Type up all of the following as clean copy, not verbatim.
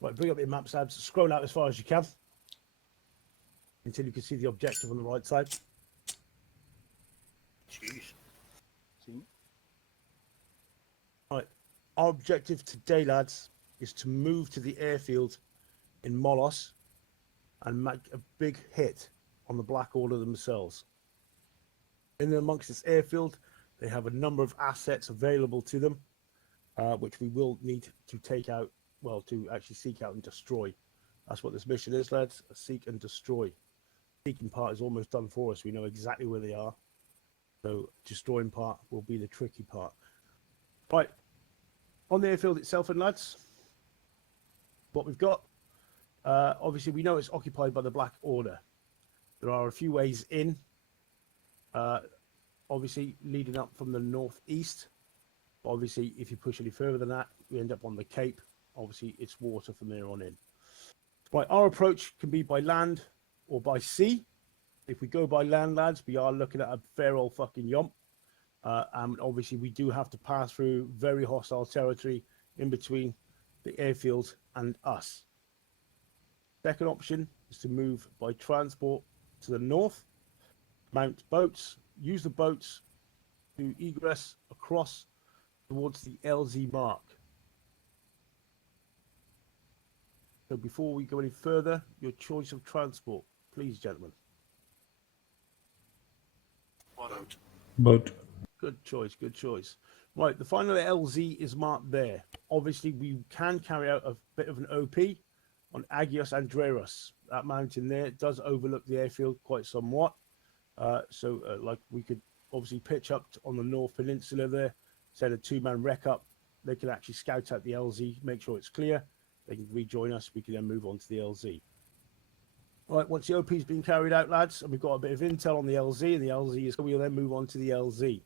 Right, bring up your maps, lads. Scroll out as far as you can until you can see the objective on the right side. Jeez. See? Right, our objective today, lads, is to move to the airfield in Molos and make a big hit on the Black Order themselves. In and amongst this airfield, they have a number of assets available to them, which we will need to take out, well, to actually seek out and destroy. That's what this mission is, lads, seek and destroy. The seeking part is almost done for us. We know exactly where they are. So destroying part will be the tricky part. Right, on the airfield itself, and lads, what we've got, obviously we know it's occupied by the Black Order. There are a few ways in, obviously leading up from the northeast. Obviously, if you push any further than that, we end up on the Cape. Obviously, it's water from there on in. Right, our approach can be by land or by sea. If we go by land, lads, we are looking at a fair old fucking yomp. And obviously, we do have to pass through very hostile territory in between the airfield and us. Second option is to move by transport to the north, mount boats, use the boats to egress across towards the LZ mark. So before we go any further, your choice of transport, please, gentlemen. Boat. Boat. Good choice, good choice. Right, the final LZ is marked there. Obviously, we can carry out a bit of an OP on Agios Andreas. That mountain there does overlook the airfield quite somewhat. Like we could obviously pitch up on the North Peninsula there, set a two-man wreck up. They can actually scout out the LZ, make sure it's clear. They can rejoin us. We can then move on to the LZ. Right, once the OP's been carried out, lads, and we've got a bit of intel on the LZ, and the LZ is, we'll then move on to the LZ.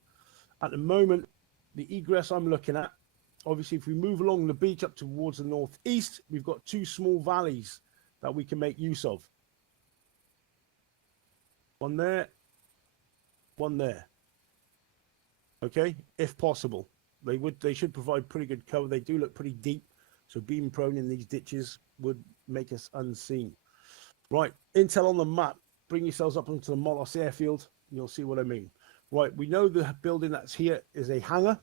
At the moment, the egress I'm looking at, obviously, if we move along the beach up towards the northeast, we've got two small valleys that we can make use of. One there, one there. Okay, if possible. They should provide pretty good cover. They do look pretty deep, so being prone in these ditches would make us unseen. Right, intel on the map. Bring yourselves up onto the Molos Airfield, and you'll see what I mean. Right, we know the building that's here is a hangar.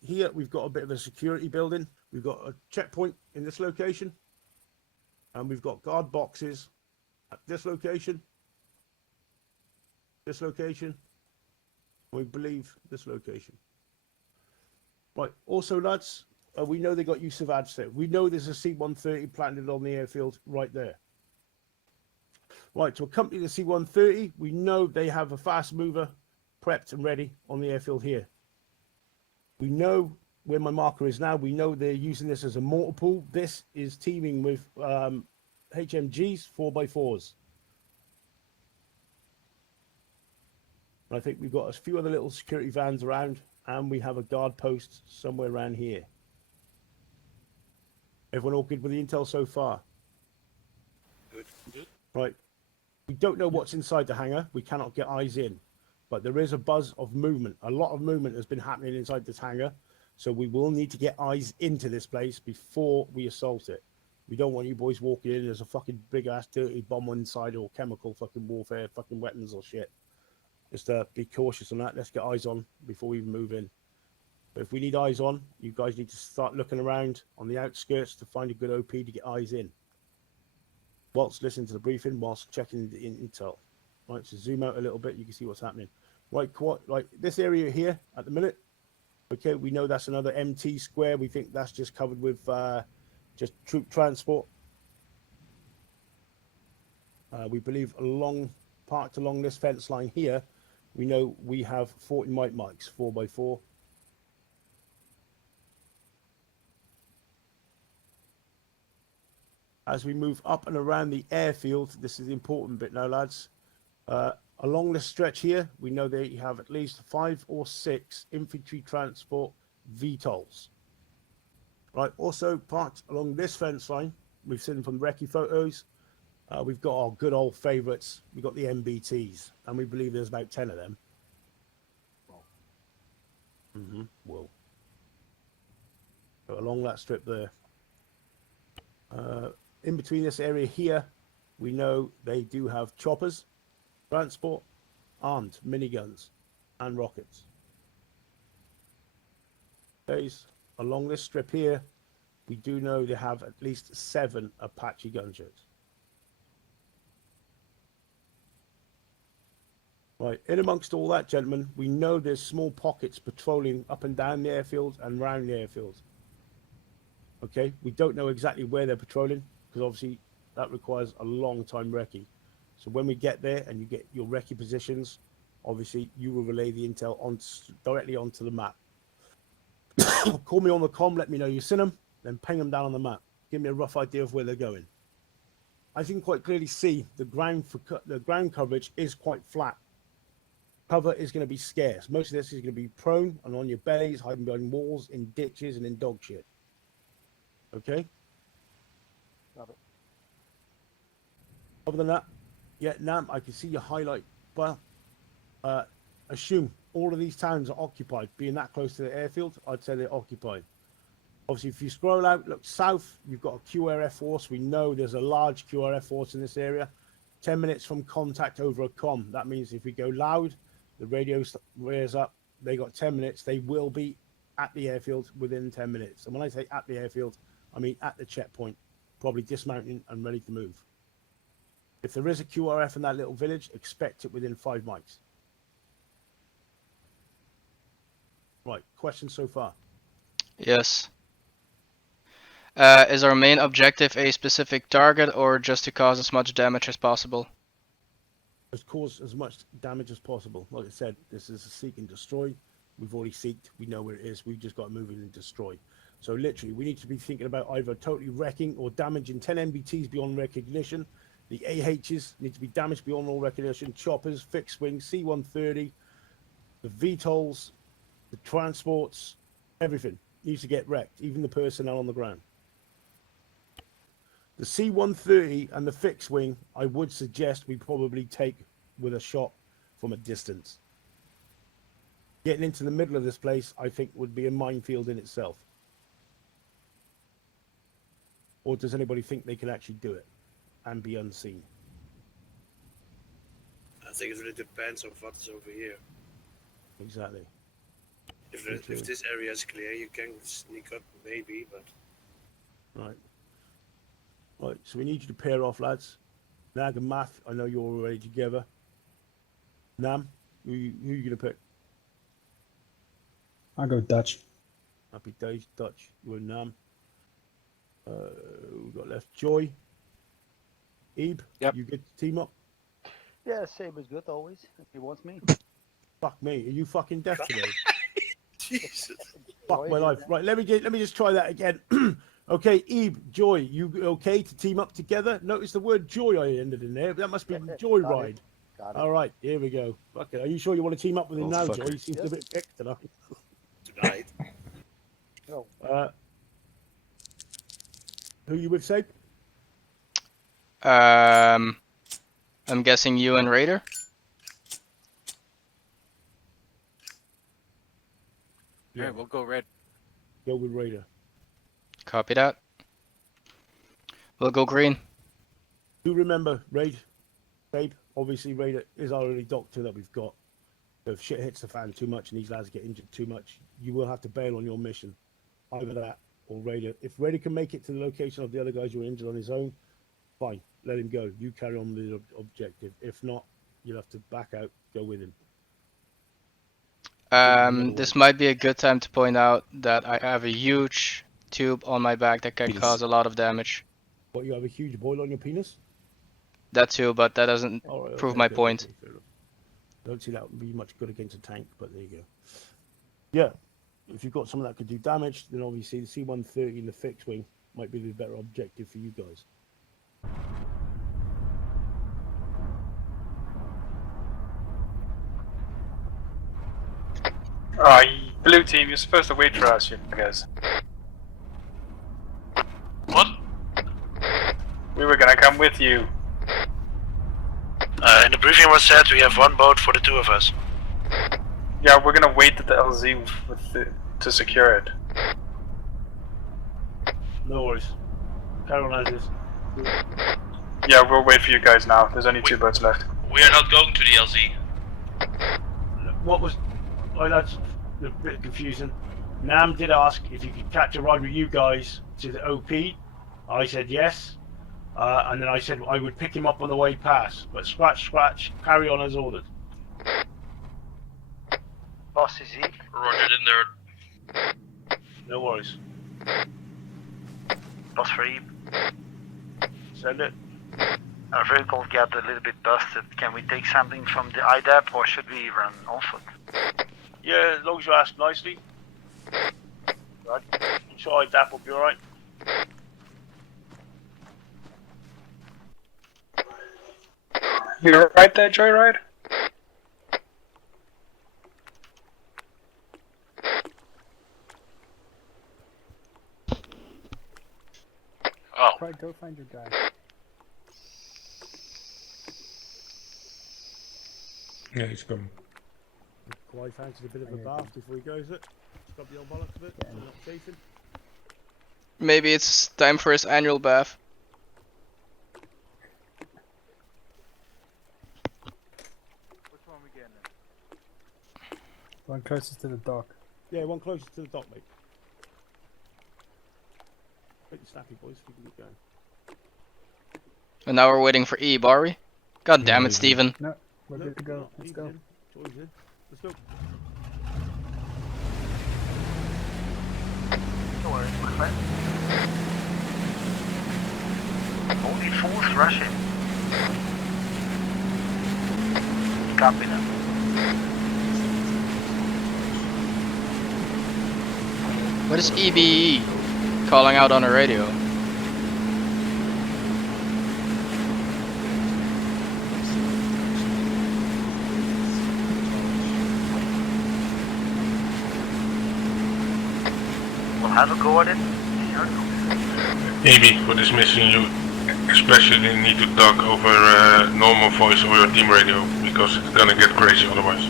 Here we've got a bit of a security building. We've got a checkpoint in this location, and we've got guard boxes at this location, and we believe this location. Right, also, lads, we know they got use of ads there. We know there's a C-130 planted on the airfield right there. Right, to accompany the C-130, we know they have a fast mover prepped and ready on the airfield here. We know where my marker is now. We know they're using this as a mortar pool. This is teaming with HMGs, 4x4s. I think we've got a few other little security vans around, and we have a guard post somewhere around here. Everyone all good with the intel so far? Good. Good. Right. We don't know what's inside the hangar. We cannot get eyes in. But there is a buzz of movement. A lot of movement has been happening inside this hangar. So we will need to get eyes into this place before we assault it. We don't want you boys walking in. There's a fucking big-ass dirty bomb inside, or chemical fucking warfare, fucking weapons or shit. Just be cautious on that. Let's get eyes on before we even move in. But if we need eyes on, you guys need to start looking around on the outskirts to find a good OP to get eyes in. Whilst listening to the briefing, whilst checking the intel. Right, so zoom out a little bit, you can see what's happening. Right, like this area here at the minute. Okay, we know that's another MT square. We think that's just covered with just troop transport. We believe parked along this fence line here, we know we have 40 mics, 4x4. As we move up and around the airfield, this is the important bit now, lads. Along this stretch here, we know they have at least 5 or 6 infantry transport VTOLs. Right, also parked along this fence line, we've seen from recce photos, we've got our good old favourites. We've got the MBTs, and we believe there's about 10 of them. Well, so along that strip there. in between this area here, we know they do have choppers, transport, armed miniguns, and rockets. Okay, along this strip here, we do know they have at least 7 Apache gunships. Right, in amongst all that, gentlemen, we know there's small pockets patrolling up and down the airfield and around the airfield. Okay, we don't know exactly where they're patrolling, because obviously that requires a long time recce. So when we get there and you get your recce positions, obviously you will relay the intel directly onto the map. Call me on the comm, let me know you've seen them, then ping them down on the map. Give me a rough idea of where they're going. As you can quite clearly see, the ground coverage is quite flat. Cover is going to be scarce. Most of this is going to be prone and on your bellies, hiding behind walls, in ditches, and in dog shit. Okay? Love it. Other than that, yeah, Nam, I can see your highlight. Well, assume all of these towns are occupied. Being that close to the airfield, I'd say they're occupied. Obviously, if you scroll out, look south, you've got a QRF force. We know there's a large QRF force in this area. 10 minutes from contact over a comm. That means if we go loud, the radio rears up. They got 10 minutes. They will be at the airfield within 10 minutes. And when I say at the airfield, I mean at the checkpoint, probably dismounting and ready to move. If there is a QRF in that little village, expect it within 5 mics. Right, questions so far? Yes. Is our main objective a specific target or just to cause as much damage as possible? Just cause as much damage as possible. Like I said, this is a seek and destroy. We've already seeked. We know where it is. We've just got to move in and destroy. So literally, we need to be thinking about either totally wrecking or damaging 10 MBTs beyond recognition. The AHs need to be damaged beyond all recognition. Choppers, fixed wings, C-130, the VTOLs, the transports, everything needs to get wrecked, even the personnel on the ground. The C-130 and the fixed wing, I would suggest we probably take with a shot from a distance. Getting into the middle of this place, I think, would be a minefield in itself. Or does anybody think they can actually do it and be unseen? I think it really depends on what is over here. Exactly. If this area is clear, you can sneak up, maybe, but... Right. Right, so we need you to pair off, lads. Nag and Math, I know you're already together. Nam, who you going to pick? I'll go Dutch. Happy days, Dutch. You're Nam. We've got left Joy. Ebe, Yep. you get to team up? Yeah, Sabre's good always. If he wants me. Fuck me, are you fucking deaf today? Jesus. Fuck my life. Right, let me just try that again. Okay, Ebe, Joy, you okay to team up together? Notice the word joy I ended in there. That must be joyride. Got it. All right, here we go. Okay, are you sure you want to team up with him now, Joy? fucker. He seems a bit thick tonight. Tonight. Oh, Who you with, Sabe? I'm guessing you and Raider? Alright, we'll go red. Go with Raider. Copy that. We'll go green. Do remember, Raid, Sabe, obviously Raider is our only doctor that we've got. So if shit hits the fan too much and these lads get injured too much, you will have to bail on your mission. Either that or Raider. If Raider can make it to the location of the other guys who are injured on his own, fine, let him go. You carry on with the objective. If not, you'll have to back out, go with him. This might be a good time to point out that I have a huge tube on my back that can cause a lot of damage. What, you have a huge boil on your penis? That too, but that doesn't All right, prove okay, my okay, point. okay, fair enough. Don't see that would be much good against a tank, but there you go. Yeah, if you've got someone that could do damage, then obviously the C-130 and the fixed wing might be the better objective for you guys. Blue team, you're supposed to wait for us, you guys. What? We were gonna come with you. In the briefing was said we have one boat for the 2 of us. Yeah, we're gonna wait at the LZ to secure it. No worries. Carry on as is. Yeah, we'll wait for you guys now. There's only 2 boats left. We are not going to the LZ. What was? Oh, that's a bit confusing. Nam did ask if you could catch a ride with you guys to the OP. I said yes, and then I said I would pick him up on the way past. But scratch, carry on as ordered. Boss is he? Roger in there. No worries. Boss for Eve. Send it. Our vehicle got a little bit busted. Can we take something from the IDAP or should we run on foot? Yeah, as long as you ask nicely. Right. I'm sure IDAP will be alright. You're right there, Joyride? Oh. Right, go find your guy. Yeah, he's coming. Quite fancied a bit of a bath before he goes it. Stop the old bollocks a bit. I'm not chasing. Maybe it's time for his annual bath. Which one we getting? One closest to the dock. Yeah, one closer to the dock, mate. Pretty snappy, boys. We can keep going. And now we're waiting for Eve, are we? God damn it, Steven. No, we're good to go. Let's go. Joy's in. Let's go. No worries, my friend. Only fools rushing. Copy them. What is EBE calling out on the radio? We'll have a go at it. Amy, what is missing? You especially need to talk over normal voice or your team radio because it's gonna get crazy otherwise.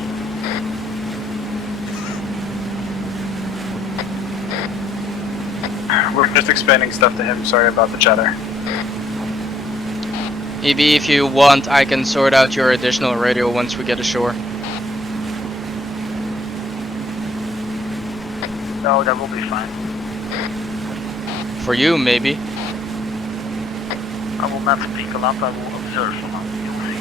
We're just explaining stuff to him. Sorry about the chatter. EBE, if you want, I can sort out your additional radio once we get ashore. No, that will be fine. For you, maybe. I will not speak a lot, I will observe a lot. You'll see.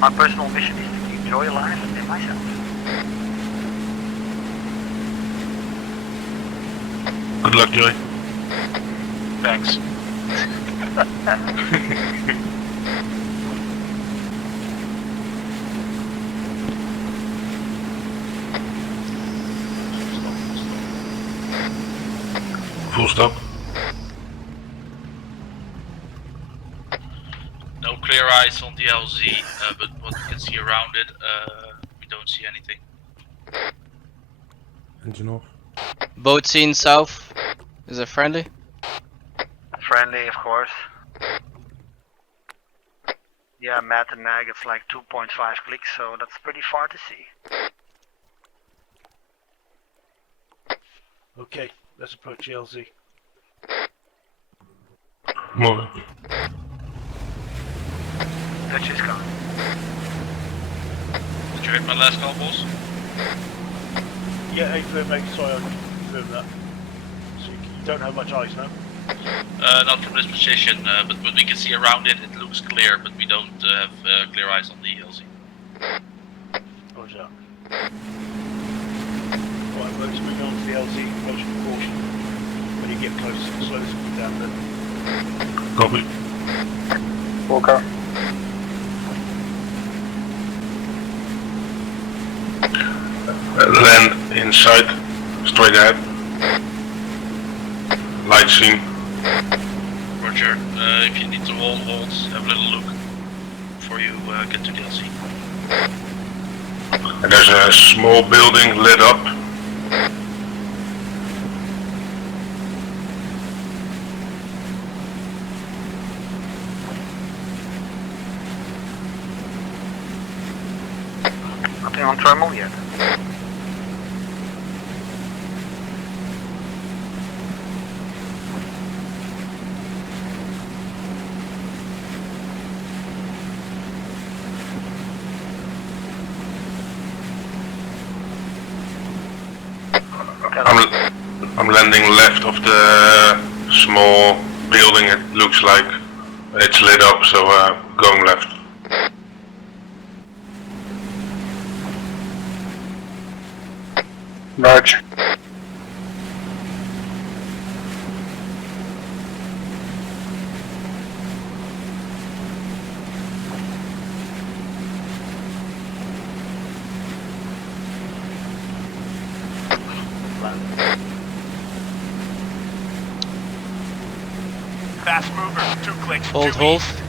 My personal mission is to keep Joy alive and myself. Good luck, Joy. Thanks. Full stop. No clear eyes on the LZ, but what we can see around it, we don't see anything. Engine off. Boat seen south. Is it friendly? Friendly, of course. Yeah, Matt and Mag, it's like 2.5 clicks, so that's pretty far to see. Okay, let's approach the LZ. Moving. Dutch is coming. Did you hit my last call, boss? Yeah, hey, clear, mate. Sorry, I confirmed that. So you don't have much eyes now? Not from this position, but what we can see around it, it looks clear, but we don't have clear eyes on the LZ. Roger that. Right, let's move on to the LZ. Approach with caution. When you get close, slow the speed down then. Copy. Walker. Land inside, straight ahead. Light scene. Roger, if you need to hold, have a little look before you get to the LZ. And there's a small building lit up. Nothing on thermal yet. landing left of the small building. It looks like it's lit up, so going left. Roger. Fast mover, 2 clicks. Hold, due hold. east.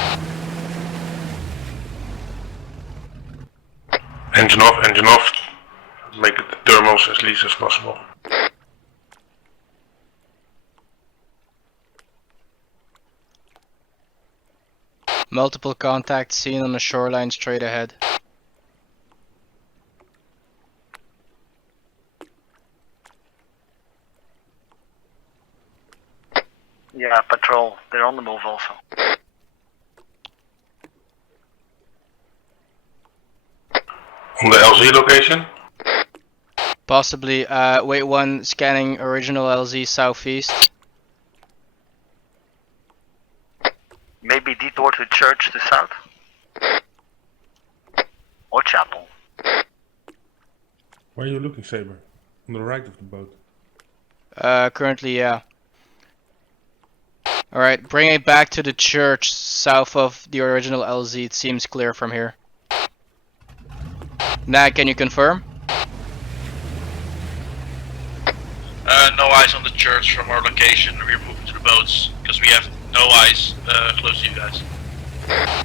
Engine off, engine off. Make it the thermals as least as possible. Multiple contacts seen on the shoreline straight ahead. Yeah, patrol. They're on the move also. On the LZ location? Possibly, wait 1 scanning original LZ southeast. Maybe detour to church to south? Or chapel. Where are you looking, Sabre? On the right of the boat. Currently, yeah. Alright, bring it back to the church south of the original LZ. It seems clear from here. Nag, can you confirm? No eyes on the church from our location. We're moving to the boats because we have no eyes close to you guys.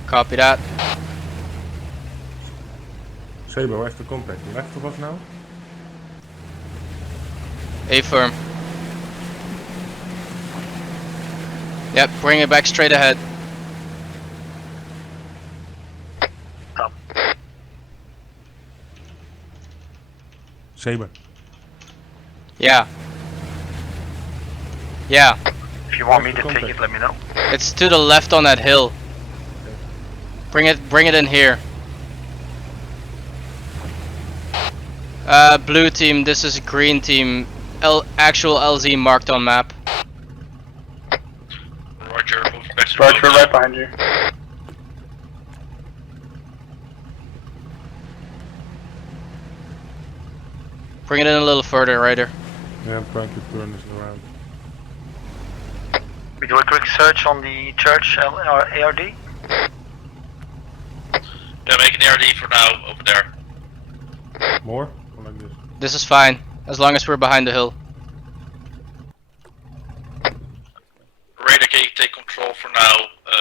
Copy that. Sabre, where's the contact? Left of us now? A-firm. Yep, bring it back straight ahead. Top. Sabre. Yeah. Yeah. If you want me to take it, let me know. It's to the left on that hill. Bring it in here. Blue team, this is green team. Actual LZ marked on map. Roger, move back to the Roger, boat. right behind you. Bring it in a little further, Ryder. Yeah, I'm trying to turn this around. We do a quick search on the church ARD. Yeah, make an ARD for now over there. More? Or like this? This is fine, as long as we're behind the hill. Radar, can you take control for now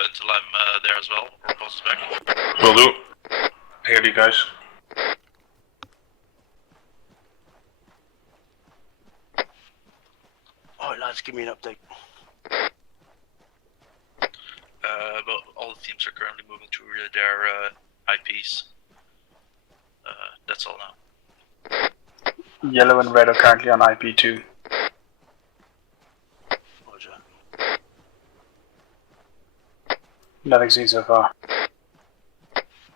until I'm there as well? Or pass it back? Will do. ARD guys. Alright lads, give me an update. Well, all the teams are currently moving to their IPs. That's all now. Yellow and red are currently on IP2. Roger. Nothing seen so far.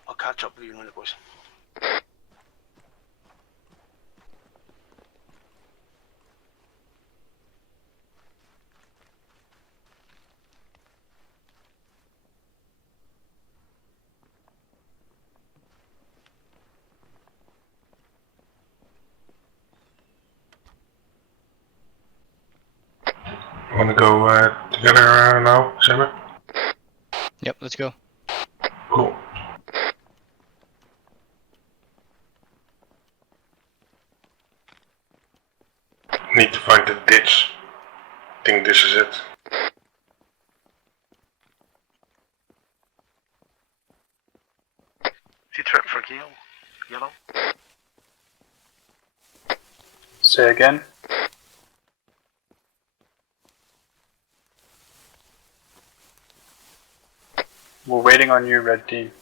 I'll catch up with you in a minute, boys. Wanna go together now, Sabre? Yep, let's go. Cool. Need to find the ditch. I think this is it. See trap for yellow. Say again. We're waiting on you, red team.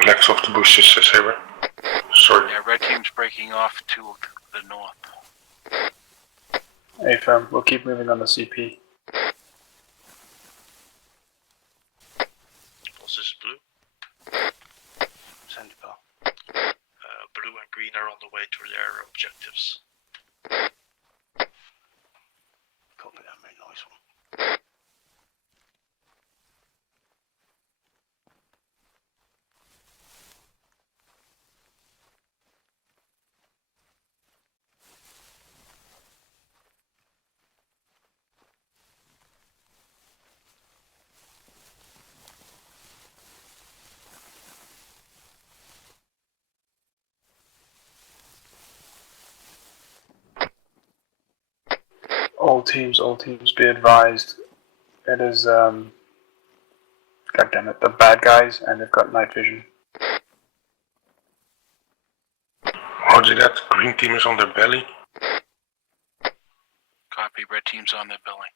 Relax off the bushes, Sabre. Sorry. Yeah, red team's breaking off to the north. Hey fam, we'll keep moving on the CP. Also is blue. Send it, pal. Blue and green are on the way to their objectives. all teams be advised. It is, God damn it, the bad guys, and they've got night vision. Roger that. Green team is on their belly. Copy. Red team's on their belly.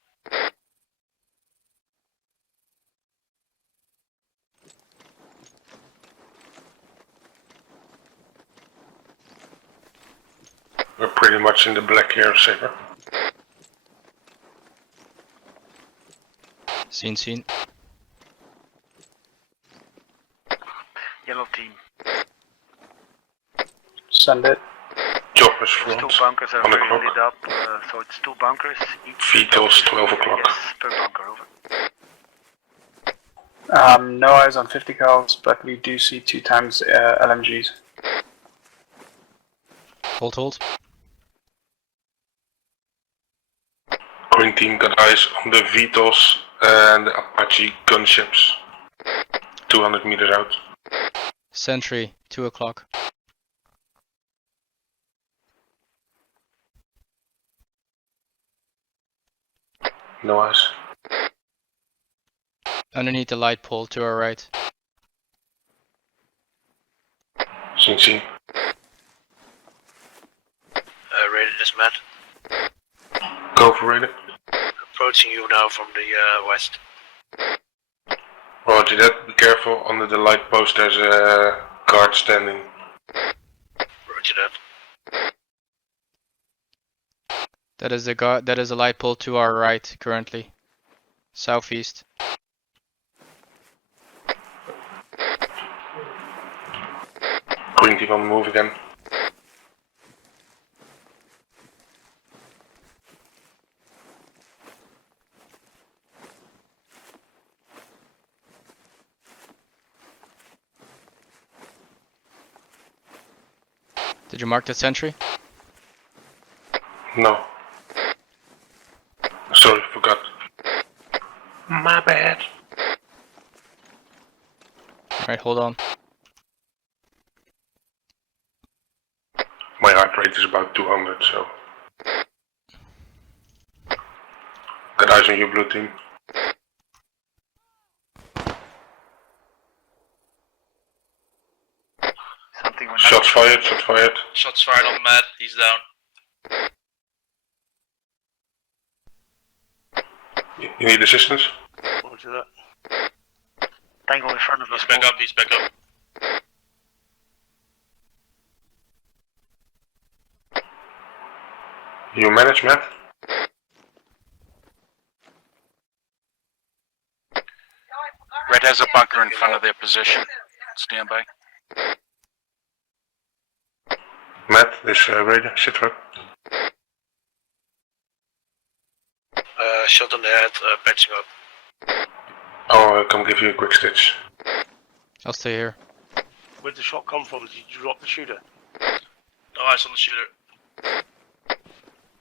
We're pretty much in the black here, Sabre. Seen. Yellow team. Send it. Choppers Those front. two bunkers are on the very clock. lit up, so it's two bunkers. Each Vitals, 12 o'clock. Yes, per bunker, over. No eyes on 50 cals, but we do see 2 times LMGs. Hold. Green team got eyes on the Vitals and the Apache gunships. 200 meters out. Sentry, 2 o'clock. No eyes. Underneath the light pole to our right. Seen. Rated is Matt. Go for rated. Approaching you now from the west. Roger that. Be careful. Under the light post there's a guard standing. Roger that. That is a light pole to our right currently. Southeast. Green team on the move again. Did you mark the sentry? No. Sorry, forgot. My bad. Alright, hold on. My heart rate is about 200, so. Got eyes on you, blue team. Something went Shots fired. Shots fired on Matt, he's down. You need assistance? Roger that. Tango in front of us. He's back up. You manage, Matt? Red has a bunker in front of their position. Stand by. Matt, this radar, sit rep. Shot on the head, patching up. I'll come give you a quick stitch. I'll stay here. Where'd the shot come from? Did you drop the shooter? No eyes on the shooter.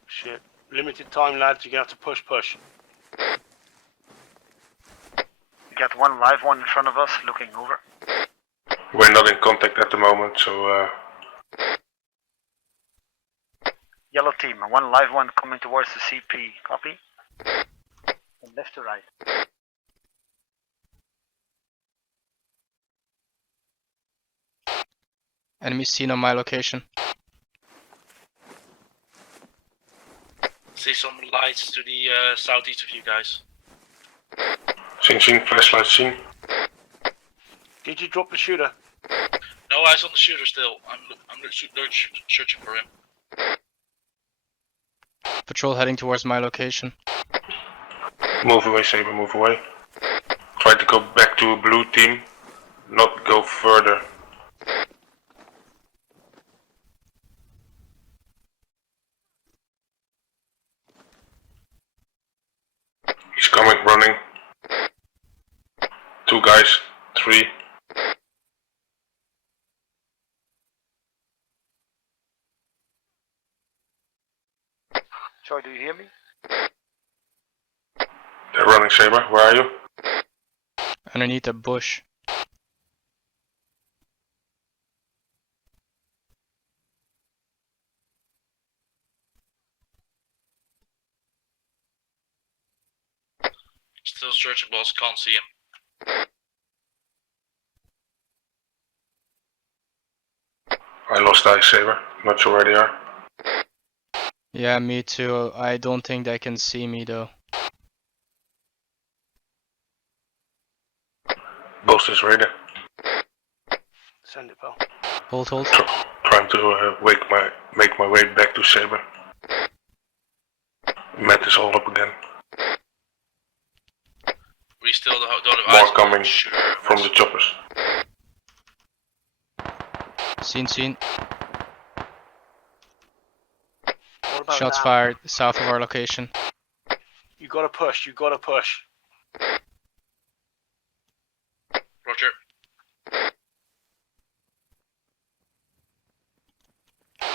Shit. Limited time, lads. You're gonna have to push. We got one live one in front of us, looking over. We're not in contact at the moment, so Yellow team, one live one coming towards the CP. Copy? From left to right. Enemy seen on my location. See some lights to the southeast of you guys. seen, flashlight seen. Did you drop the shooter? No eyes on the shooter still. I'm searching for him. Patrol heading towards my location. Move away, Sabre, move away. Try to go back to a blue team, not go further. He's coming, running. 2 guys, 3. Troy, do you hear me? They're running, Sabre, where are you? Underneath a bush. Still searching, boss. Can't see him. I lost eyes, Sabre. Not sure where they are. Yeah, me too. I don't think they can see me though. Boss is radar. Send it, pal. Hold, hold. Trying to make my way back to Sabre. Matt is all up again. We still don't have More eyes. coming Sure, from the choppers. Seen. What about Shots now? fired south of our location. You gotta push. You gotta push. Roger.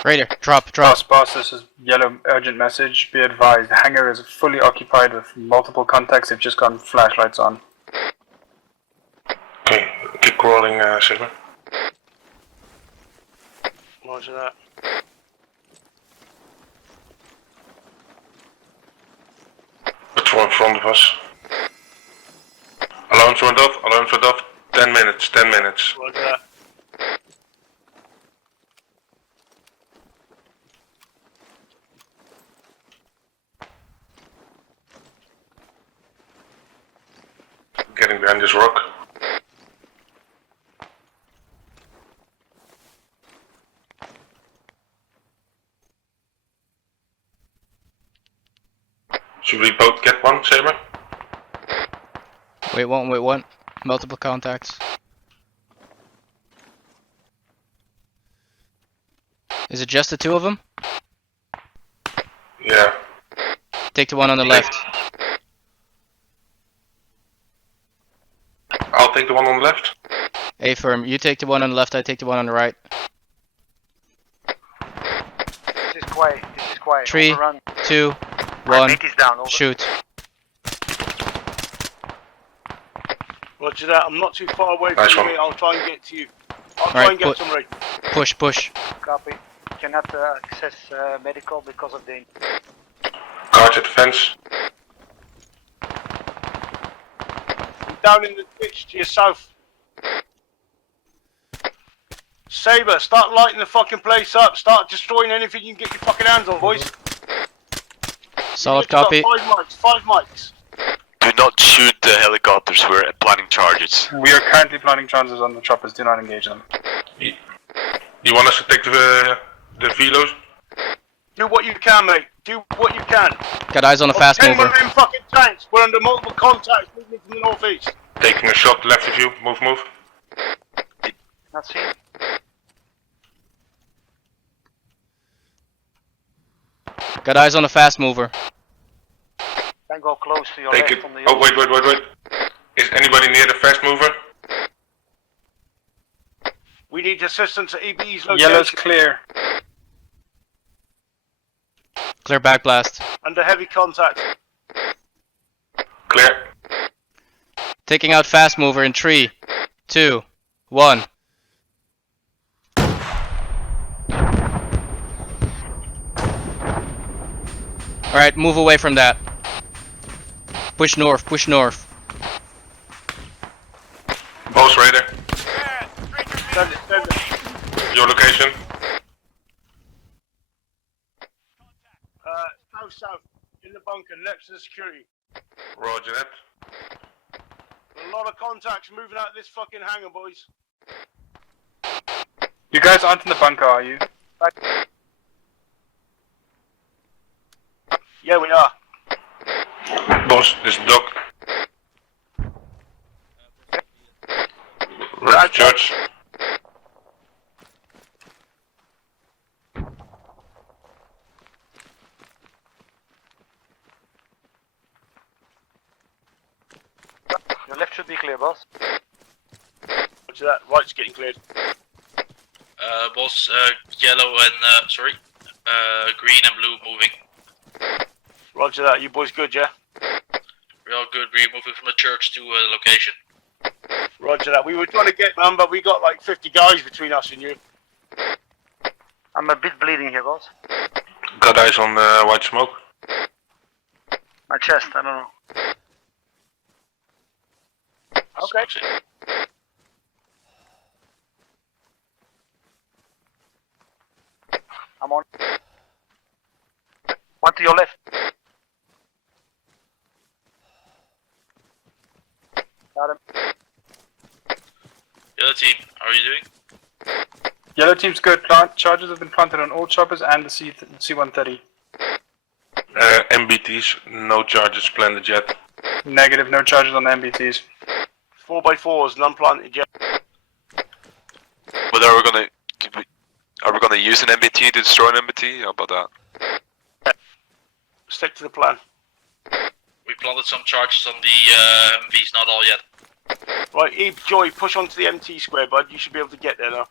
Raider, drop. Boss, this is yellow urgent message. Be advised, the hangar is fully occupied with multiple contacts. They've just gotten flashlights on. Okay, keep crawling, Sabre. Roger that. Patrol in front of us. Alarms went off. 10 minutes. Roger that. Getting behind this rock. Should we both get one, Sabre? Wait one. Multiple contacts. Is it just the two of them? Yeah. Take the one on the left. I'll take the one on the left. A-firm, you take the one on the left, I take the one on the right. This is quiet. 3, Overrun. 2, My 1, mate is down. Over. shoot. Roger that. I'm not too far away Nice from one. you, mate. I'll try and get to you. I'll try Alright, and get somebody. push. Copy. Cannot access medical because of the. Guards at the fence. I'm down in the ditch to your south. Sabre, start lighting the fucking place up. Start destroying anything you can get your fucking hands on, boys. Solid You've got copy. 5 mics. Do not shoot the helicopters. We're planning charges. We are currently planning charges on the choppers. Do not engage them. You want us to take the velos? Do what you can, mate. Do what you can. Got eyes on a fast Obtain one mover. of them fucking tanks. We're under multiple contacts moving from the northeast. Taking a shot left of you. Move. Not seen. Got eyes on a fast mover. Then go close to your Take left it. on the. Oh, wait. Is anybody near the fast mover? We need assistance at EBE's location. Yellow's clear. Clear backblast. Under heavy contact. Clear. Taking out fast mover in 3, 2, 1. Alright, move away from that. Push north. Boss radar. Send it. Your location. South. In the bunker, next to the security. Roger that. A lot of contacts moving out of this fucking hangar, boys. You guys aren't in the bunker, are you? Yeah, we are. Boss, this is Doc. Right, Church. Your left should be clear, boss. Roger that. Right's getting cleared. Boss, yellow and, green and blue moving. Roger that. You boys good, yeah? We're all good. We're moving from the church to the location. Roger that. We were trying to get them, but we got like 50 guys between us and you. I'm a bit bleeding here, boss. Got eyes on white smoke. My chest, I don't know. Okay. Proxy. I'm on. One to your left. Got him. Yellow team, how are you doing? Yellow team's good. Charges have been planted on all choppers and the C-130. MBTs, no charges planted yet. Negative, no charges on the MBTs. 4x4s, none planted yet. But are we gonna use an MBT to destroy an MBT? How about that? Stick to the plan. We planted some charges on the MVs, not all yet. Right, Eve, Joy, push onto the MT square, bud. You should be able to get there now.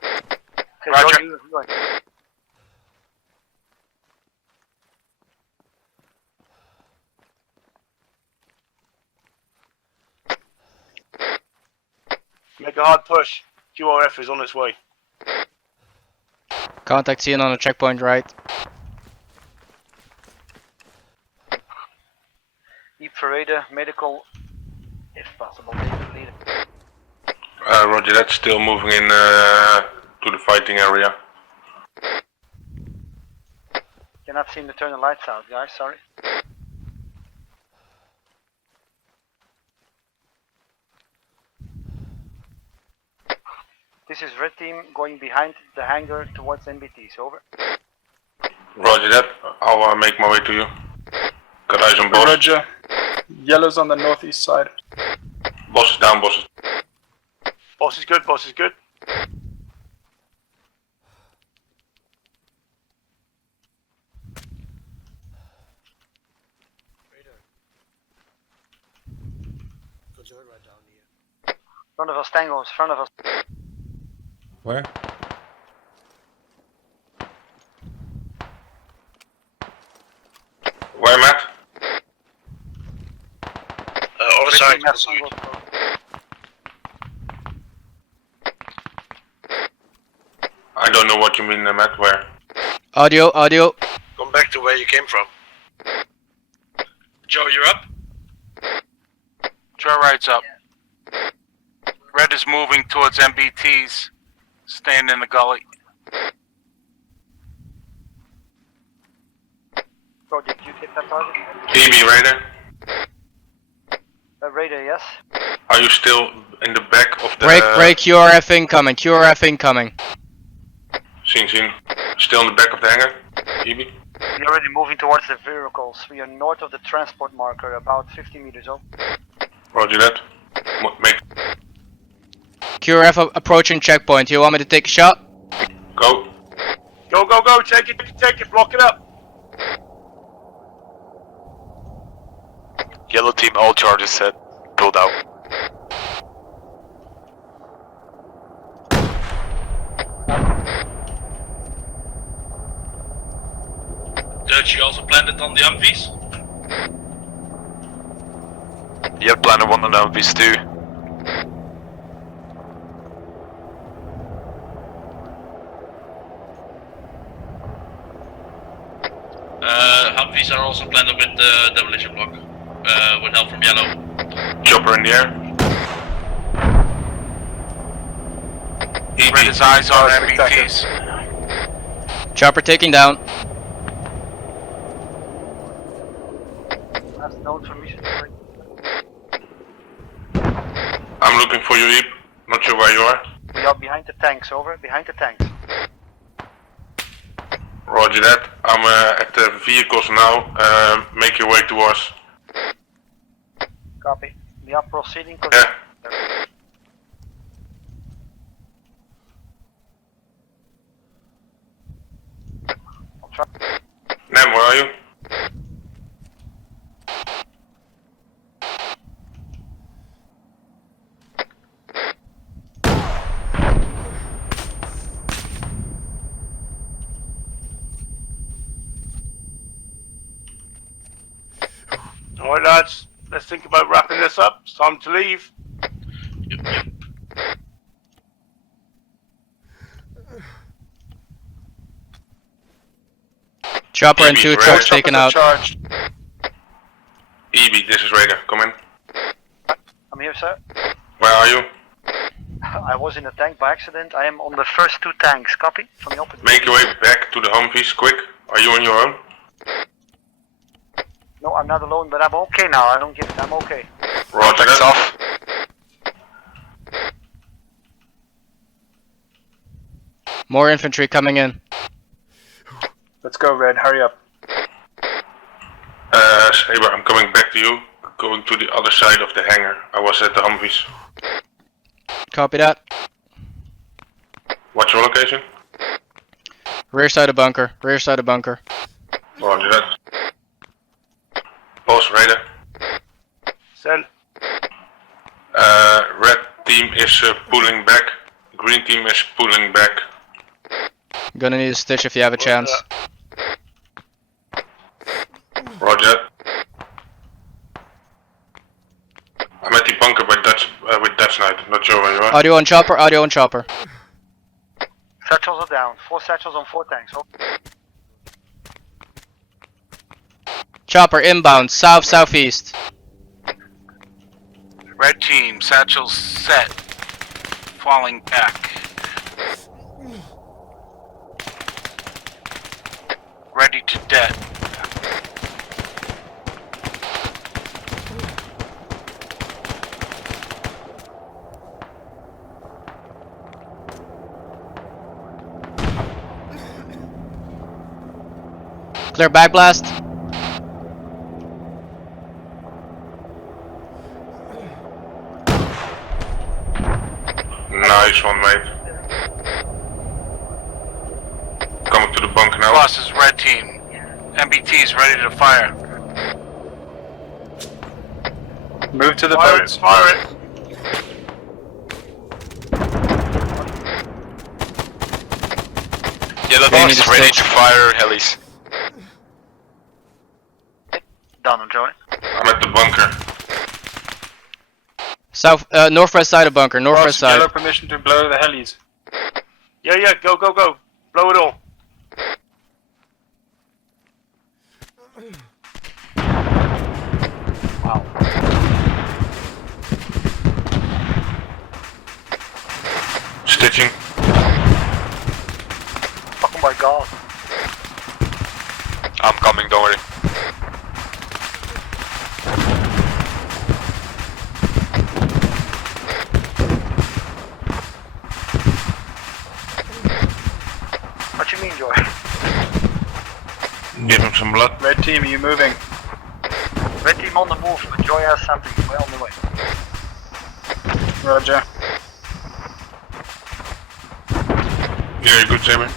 Okay, Roger. Joy, you going. Make a hard push. QRF is on its way. Contact seen on the checkpoint right. Deep for radar, medical, if possible. Lead. Roger that, still moving in to the fighting area. Cannot seem to turn the lights out, guys. Sorry. This is red team going behind the hangar towards NBTs. Over. Roger that, I'll make my way to you. Got eyes on boss. Roger. Yellow's on the northeast side. Boss is down, boss is... Boss is good, boss is good. Front of us, tangos. Front of us. Where? Where, Matt? Other side, other side. I don't know what you mean, Matt, where? Audio, audio. Come back to where you came from. Joe, you're up? Joe ride's up. Red is moving towards MBTs, staying in the gully. Bro, did you hit that target? EB Raider, Radar, yes. are you still in the back of the... Break, QRF incoming, QRF incoming. Seen. Still in the back of the hangar, EB? We're already moving towards the vehicles. We are north of the transport marker, about 50 meters up. Roger that. Make... QRF approaching checkpoint. You want me to take a shot? Go. Go, take it, block it up. Yellow team, all charges set. Pulled out. Dutch, you also planted on the MVs? Yeah, planted one on the MVs too. Humvees are also planted with the demolition block. With help from Yellow. Chopper in the air. Red his eyes on MBTs. Chopper taking down. That's no information. I'm looking for you, Eve. Not sure where you are. We are behind the tanks, over. Behind the tanks. Roger that. I'm at the vehicles now. Make your way to us. Copy. We are proceeding. Yeah. Nam, where are you? Alright lads, let's think about wrapping this up. It's time to leave. Yep. Chopper and two trucks taken out. EB, this is Raider. Come in. I'm here, sir. Where are you? I was in a tank by accident. I am on the first 2 tanks. Copy? From the opposite. Make your way back to the Humvees, quick. Are you on your own? No, I'm not alone, but I'm okay now. I don't give it. I'm okay. Roger Contacts that. off. More infantry coming in. Let's go, Red. Hurry up. Sabre, I'm coming back to you. Going to the other side of the hangar. I was at the Humvees. Copy that. What's your location? Rear side of bunker. Rear side of bunker. Roger that. Boss radar. Send. Red team is pulling back. Green team is pulling back. Gonna need a stitch if you have a chance. Roger. I'm at the bunker by Dutch, with Dutch Knight. Not sure where you are. Audio on chopper, audio on chopper. Satchels are down. 4 satchels on 4 tanks. Oh. Chopper inbound, south, southeast. Red team, satchels set. Falling back. Ready to dead. Clear back blast. Nice one, mate. Coming to the bunker now. Boss is red team. MBT is ready to fire. Move to the Fire boats. it, fire it. Yellow They team need is a ready stitch. to fire helis. Down on Joey. I'm at the bunker. South, northwest side of bunker, northwest Boss, side. yellow permission to blow the helis. Yeah, yeah, go, go, go. Blow it all. Wow. Stitching. Oh my god. I'm coming, don't worry. What you mean, Joey? Give him some blood. Red team, are you moving? Red team on the move, but Joey has something. We're on the way. Roger. Very good, Sabre.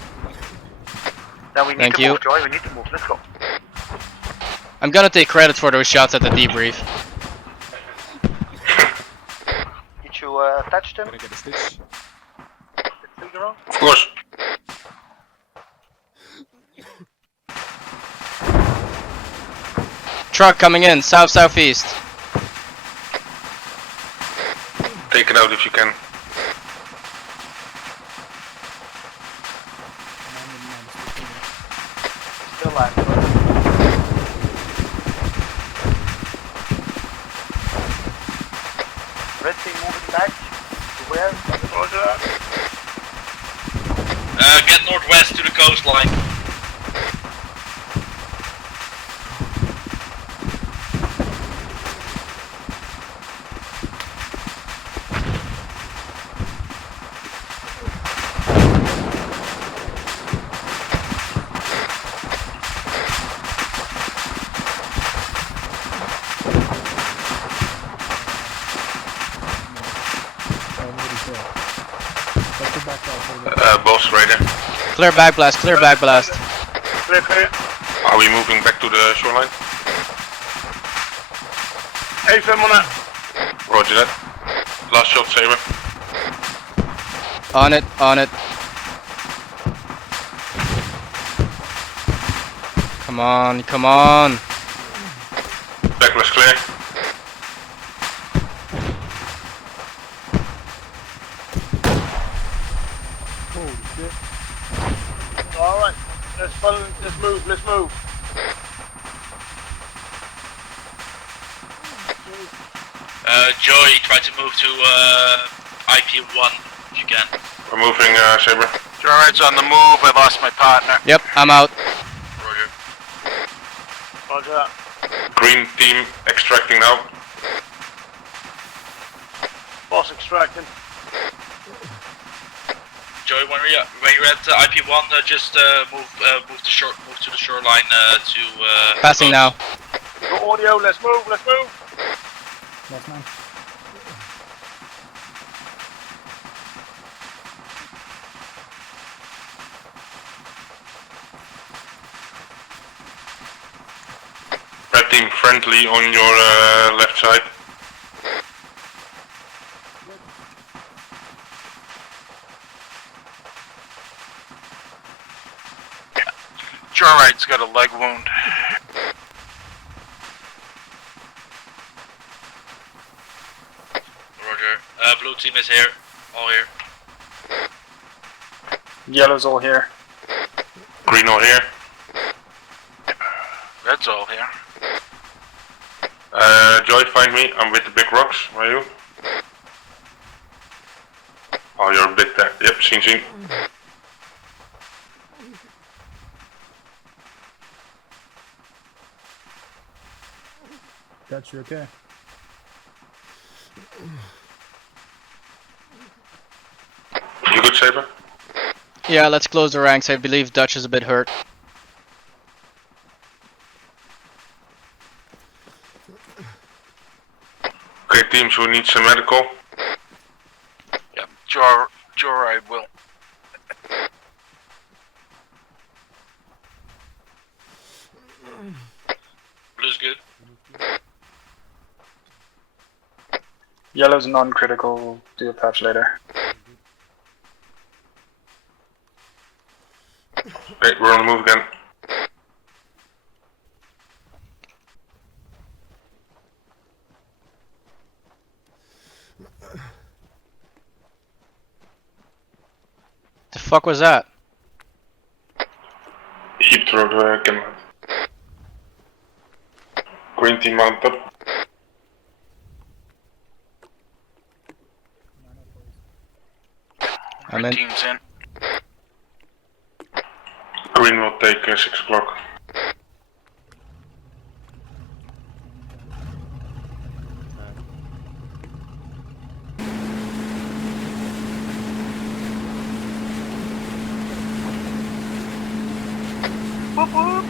Then we need Thank to you. move, Joey. We need to move. Let's go. I'm gonna take credit for those shots at the debrief. Did you touch them? Can I get a stitch? Figaro? Of course. Truck coming in, south, southeast. Take it out if you can. Still alive. Red team moving back. To where? Roger. Get northwest to the coastline. Boss radar. Clear back blast, clear back blast. Clear, clear. Are we moving back to the shoreline? AFM on that. Roger that. Last shot, Sabre. On it, on it. Come on, come on. Backless clear. Alright. Let's move, let's move. Joey, try to move to IP1 if you can. We're moving, Sabre. Alright's on the move. I lost my partner. Yep, I'm out. Roger. Roger that. Green team extracting now. Boss extracting. Joey, when you're at IP1, just move to the shoreline to. Passing now. We got audio. Let's move. Let's move. Last man. Red team friendly on your left side. Alright's got a leg wound. Roger. Blue team is here. All here. Yellow's all here. Green all here. Red's all here. Joy, find me. I'm with the big rocks. Where are you? Oh, you're a bit there. Yep, seen. Dutch, you okay? You good, Sabre? Yeah, let's close the ranks. I believe Dutch is a bit hurt. Okay, teams who need some medical. Yep. Joyride will. Blue's good. Yellow's non-critical. Do a patch later. Okay, we're on the move again. The fuck was that? Heap throw the camera. Green team mount up. I'm Red in. team's in. Green will take 6 o'clock. Whoop whoop.